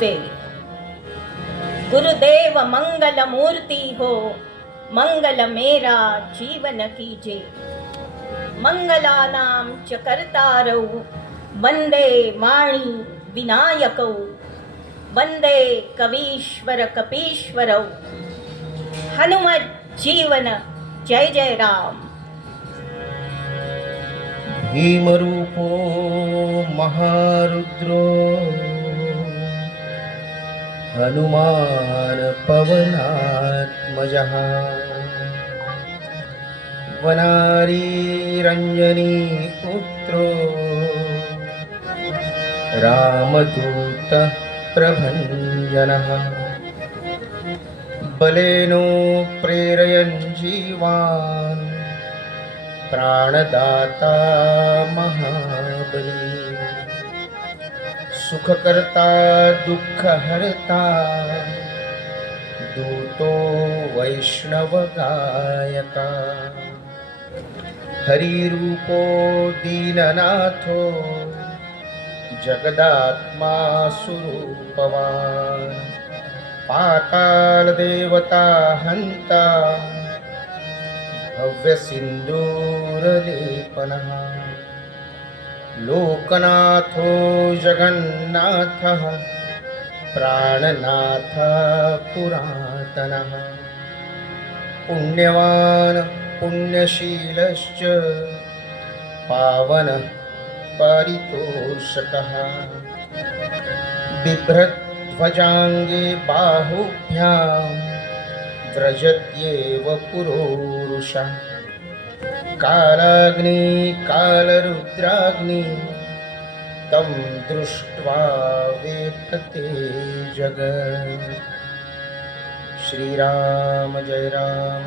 Pay Gurudev मंगल मूर्ति हो, मंगल मेरा जीवन कीजे। मंगलानां च कर्तारौ वंदे माणि विनायकौ, वंदे कवीश्वर कपीश्वरौ। हनुमत जीवन जय जय राम। भीमरूपो महारुद्रो हनुमान पवनात्मजः। वनारीरञ्जनी पुत्रो रामदूतः प्रभञ्जनः। बलेनो प्रेरयन् जीवान् प्राणदाता महाबली। सुखकर्ता दुःखहर्ता दूतो वैष्णवगायका। हरिरूपो दीननाथो जगदात्मा सुरूपवान्। पातालदेवता हन्ता भव्यसिन्दूरलेपनः। लोकनाथो जगन्नाथः प्राणनाथः पुरातनः। पुण्यवान् पुण्यशीलश्च पावनः परितोषकः। बिभ्रध्वजाङ्गे बाहुभ्यां व्रजत्येव पुरोरुषः। कालाग्नि कालरुद्राग्नि तं दृष्ट्वा वेपते जगत्। श्रीराम जय जय राम।